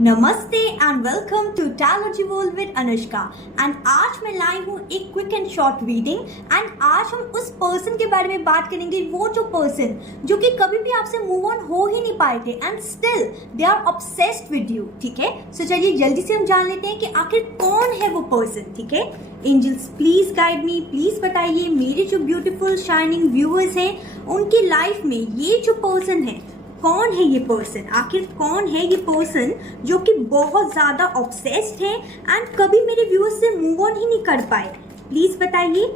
नमस्ते and welcome to tarology world with Anushka. And आज मैं लाई हूँ एक quick and short reading. And आज हम उस पर्सन के बारे में बात करेंगे, वो जो पर्सन जो कि कभी भी आपसे मूव ऑन हो ही नहीं पाए थे and still they are obsessed with you. ठीक है, सो चलिए जल्दी से हम जान लेते हैं कि आखिर कौन है वो पर्सन। ठीक है, angels please guide me, please बताइए मेरे जो ब्यूटीफुल शाइनिंग व्यूअर्स हैं उनकी लाइफ में ये जो पर्सन है, कौन है ये पर्सन। आखिर कौन है ये पर्सन जो कि बहुत ज्यादा ऑब्सेस्ड है एंड कभी मेरे व्यूअर्स से मूव ऑन ही नहीं कर पाए। प्लीज बताइए।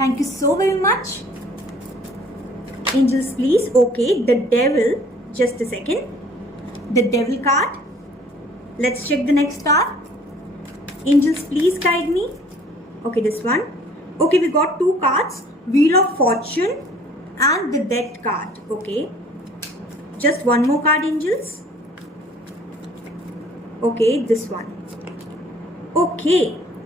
Thank you so very much angels please. Okay, the devil, just a second, the devil card. Let's check the next card. Angels please guide me. Okay, this one. Okay, we got two cards, wheel of fortune and the death card. Okay, just one more card angels. Okay, this one. Okay,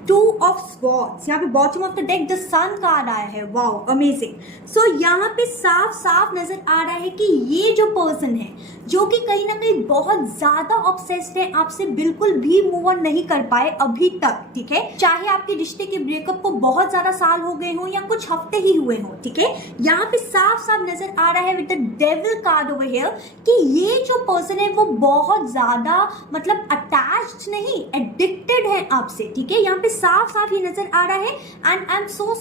two of swords. यहाँ पे bottom of the deck the sun card आया है। Wow, amazing. सो यहाँ पे साफ साफ नजर आ रहा है कि ये जो पर्सन है जो कि कहीं ना कहीं बहुत ज्यादा ऑब्सेस्ड है, आपसे बिल्कुल भी मूव ऑन नहीं कर पाए अभी तक। ठीक है, चाहे आपके रिश्ते के ब्रेकअप को बहुत ज्यादा साल हो गए हो या कुछ हफ्ते ही हुए हो। ठीक है, यहाँ पे साफ साफ नजर आ रहा है with the devil card over here कि ये जो पर्सन है वो बहुत ज्यादा मतलब अटैच्ड नहीं, एडिक्टेड है आपसे। ठीक है, यहाँ पे साफ साफ ये नजर आ रहा है। And I am so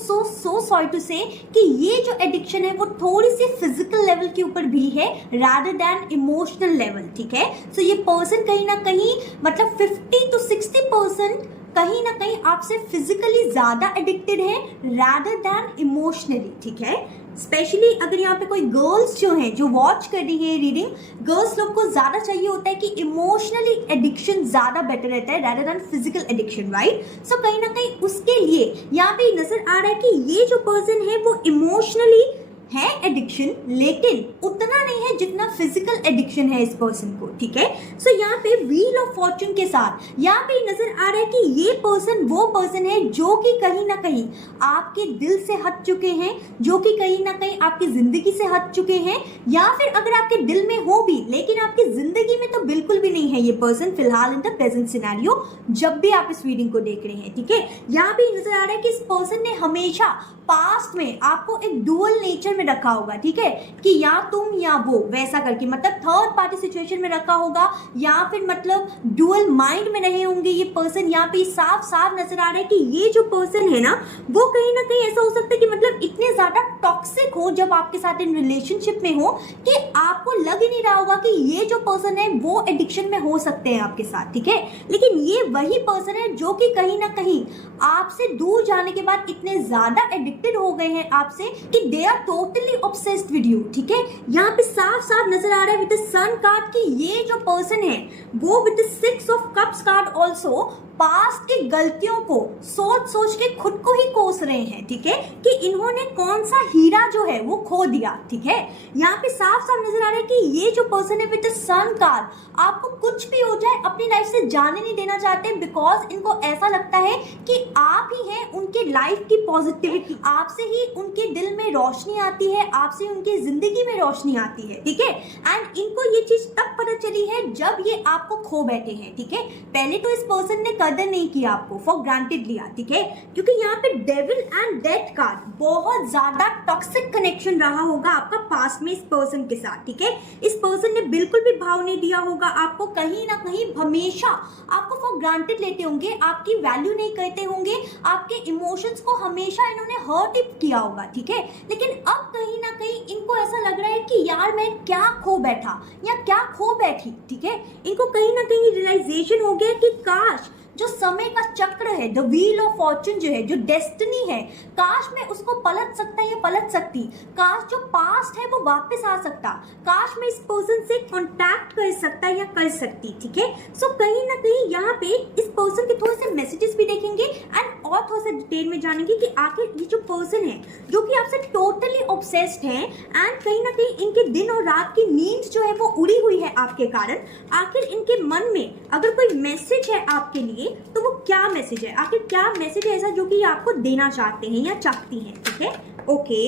sorry to say कि ये जो एडिक्शन है वो थोड़ी सी फिजिकल लेवल के ऊपर भी है रादर देन इमोशनल लेवल। ठीक है, सो ये पर्सन कहीं ना कहीं मतलब 50 to 60% कहीं ना कहीं आपसे फिजिकली ज्यादा एडिक्टेड है रादर देन इमोशनली। ठीक है, स्पेशली अगर यहाँ पे कोई गर्ल्स जो हैं जो वॉच कर रही है रीडिंग, गर्ल्स लोग को ज्यादा चाहिए होता है कि इमोशनली एडिक्शन ज्यादा बेटर रहता है rather than physical addiction, right. So कहीं ना कहीं उसके लिए यहाँ पे नजर आ रहा है कि ये जो पर्सन है वो इमोशनली है एडिक्शन, लेकिन उतना नहीं है जितना फिजिकल एडिक्शन है इस पर्सन को। ठीक है, सो यहाँ पे व्हील ऑफ फॉर्च्यून के साथ यहाँ पे नजर आ रहा है कि ये पर्सन वो पर्सन है जो कि कहीं ना कहीं आपके दिल से हट चुके हैं, जो कि कहीं ना कहीं आपकी जिंदगी से हट चुके हैं, या फिर अगर आपके दिल में हो भी लेकिन आपकी जिंदगी में तो बिल्कुल भी नहीं है ये पर्सन फिलहाल इन द प्रेजेंट सिनेरियो जब भी आप इस रीडिंग को देख रहे हैं। ठीक है, यहाँ पे नजर आ रहा है कि इस पर्सन ने हमेशा पास्ट में आपको एक डुअल नेचर में रखा होगा। ठीक है, कि या तुम या वो, वैसा करके मतलब थर्ड पार्टी सिचुएशन में रखा होगा या फिर मतलब डुअल माइंड में रहे होंगे ये पर्सन। यहाँ पे साफ साफ नजर आ रहा है कि ये जो पर्सन है ना वो कहीं ना कहीं ऐसा हो सकता है कि मतलब इतने ज्यादा टॉक्सिक हो जब आपके साथ इन रिलेशनशिप में हो कि आपको लग ही नहीं रहा होगा कि ये जो पर्सन है वो एडिक्शन में हो सकते हैं आपके साथ। ठीक है, लेकिन ये वही पर्सन है जो कि कहीं ना कहीं आपसे दूर जाने के बाद इतने ज्यादा एडिक्टेड हो गए हैं आपसे कि they are totally obsessed with you. ठीक है, यहाँ पे साफ साफ नजर आ रहा है विद द सन कार्ड कि ये जो पर्सन है वो with the six of cups card also past की गलतियों को सोच सोच के खुद को ही कोस रहे हैं। ठीक है, कि इन्होंने कौन सा हीरा जो है वो खो दिया। ठीक है, यहाँ पे साफ साफ नजर आ रहा है कि ये जो पर्सन है विद द सन कार्ड आपको कुछ भी हो जाए अपनी लाइफ से जाने नहीं देना चाहते, बिकॉज इनको ऐसा लगता है कि आप ही हैं उनके लाइफ की पॉजिटिविटी, आपसे ही उनके दिल में रोशनी आती है, आपसे उनकी जिंदगी में रोशनी आती है। ठीक है, एंड इनको ये चीज तब पता चली है जब ये आपको खो बैठे हैं। ठीक है, पहले तो इस पर्सन ने कदर नहीं किया, आपको फॉर ग्रांटेड लिया। ठीक है, क्योंकि यहाँ पे डेविल एंड डेथ कार्ड बहुत ज्यादा टॉक्सिक कनेक्शन रहा होगा आपका पास्ट में इस पर्सन के साथ। ठीक है, इस पर्सन ने बिल्कुल भी भाव नहीं दिया होगा आपको, कहीं ना कहीं हमेशा आपको फॉर ग्रांटेड लेते होंगे, आपकी वैल्यू नहीं करते होंगे, आपके इमोशंस को हमेशा इन्होंने हर्ट किया होगा। ठीक है, लेकिन अब कहीं ना कहीं इनको ऐसा लग रहा है कि यार मैं क्या खो बैठा या क्या खो बैठी। ठीक है, इनको कहीं ना कहीं रियलाइजेशन हो गया कि काश जो समय का चक्र है, द व्हील ऑफ फॉर्च्यून जो है, जो डेस्टिनी है, काश मैं उसको पलट सकता या पलट सकती, काश जो पास्ट है वो वापस आ सकता, काश मैं इस पर्सन से कांटेक्ट कर सकता या कर सकती। ठीक है, सो कहीं ना कहीं यहाँ पे इस पर्सन के थोड़े से मैसेजेस भी देखेंगे एंड और थोड़ा सा डिटेल में जानेंगे कि आखिर ये जो पर्सन है जो कि आपसे टोटली ऑब्सेस्ड है एंड कहीं ना कहीं इनके दिन और रात की नींद जो है वो उड़ी हुई है आपके कारण, आखिर इनके मन में अगर कोई मैसेज है आपके लिए तो वो क्या मैसेज है, आखिर क्या मैसेज है ऐसा जो कि आपको देना चाहते हैं या चाहती हैं। ठीक है, okay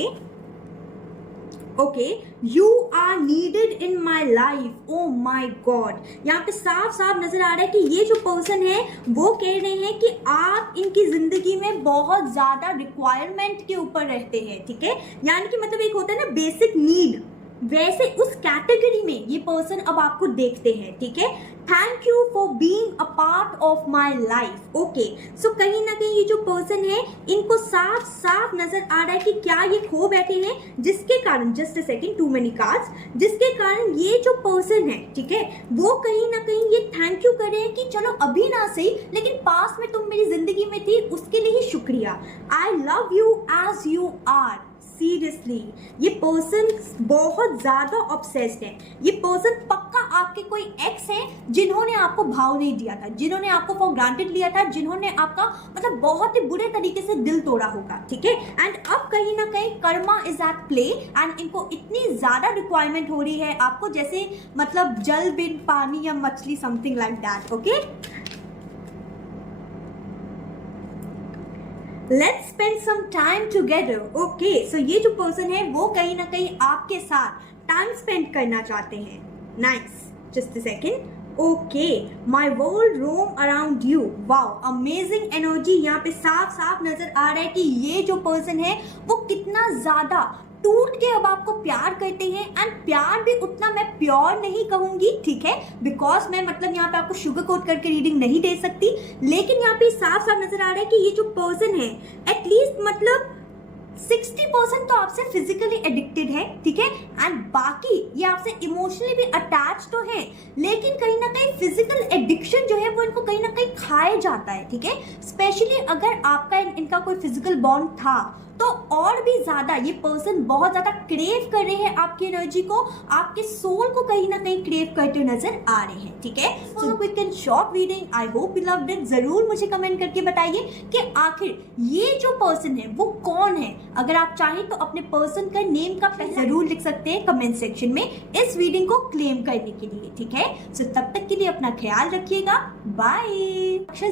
okay, you are needed in my life. Oh my god, यहाँ पे साफ साफ नजर आ रहा है कि ये जो पर्सन है वो कह रहे हैं कि आप इनकी जिंदगी में बहुत ज्यादा रिक्वायरमेंट के ऊपर रहते हैं, ठीक है। यानी कि मतलब एक होता है ना बेसिक नीड, वैसे उस कैटेगरी में ये पर्सन अब आपको देखते हैं, ठीक है। Thank you for being a part of my life. Okay, so कहीं ना कहीं ये जो पर्सन है इनको साफ साफ नजर आ रहा है कि क्या ये खो बैठे हैं, जिसके कारण, just a second, too many cards, जिसके कारण ये जो पर्सन है, ठीक है, वो कहीं ना कहीं ये थैंक यू कर रहे हैं कि चलो अभी ना सही लेकिन पास में तुम मेरी जिंदगी में थी, उसके लिए ही शुक्रिया। I love you as you are. Seriously ये पर्सन बहुत ज्यादा ऑब्सेस्ड है। ये पर्सन पक्का आपके कोई एक्स है जिन्होंने आपको भाव नहीं दिया था, जिन्होंने आपको फॉर ग्रांटेड लिया था, जिन्होंने आपका मतलब बहुत ही बुरे तरीके से दिल तोड़ा होगा, ठीक है। एंड अब कहीं ना कहीं karma is at play and इनको इतनी ज्यादा रिक्वायरमेंट हो रही है आपको, जैसे मतलब जल बिन पानी या मछली, something like that. Okay, let's spend some time together. Okay, so ये जो पर्सन है वो कहीं ना कहीं आपके साथ टाइम स्पेंड करना चाहते हैं। Nice, just a second. Okay, my world roam around you. Wow, amazing energy यहाँ पे साफ साफ नजर आ रहा है कि ये जो पर्सन है वो कितना ज्यादा टूट के अब आपको प्यार करते हैं। एंड प्यार भी उतना मैं प्योर नहीं कहूंगी, ठीक है, बिकॉज मैं मतलब यहाँ पे आपको शुगर कोट करके रीडिंग नहीं दे सकती, लेकिन यहाँ पे साफ साफ नजर आ रहा है कि ये जो पर्सन है एटलीस्ट मतलब 60% तो आपसे फिजिकली एडिक्टेड है, ठीक है, एंड बाकी ये आपसे इमोशनली भी अटैच तो है, लेकिन कहीं ना कहीं फिजिकल एडिक्शन जो है वो इनको कहीं ना कहीं खाए जाता है, ठीक है। स्पेशली अगर आपका इनका कोई फिजिकल बॉन्ड था तो और भी ज्यादा ये पर्सन बहुत ज्यादा क्रेव कर रहे हैं आपकी एनर्जी को, आपके सोल को कहीं ना कहीं क्रेव करते नजर आ रहे हैं, ठीक है। So quick and short reading, I hope you loved it. जरूर मुझे कमेंट करके बताइए कि आखिर ये जो पर्सन है वो कौन है। अगर आप चाहें तो अपने पर्सन का नेम का पहले जरूर लिख सकते हैं कमेंट सेक्शन में इस रीडिंग को क्लेम करने के लिए, ठीक है। सो तब तक के लिए अपना ख्याल रखिएगा, बाय।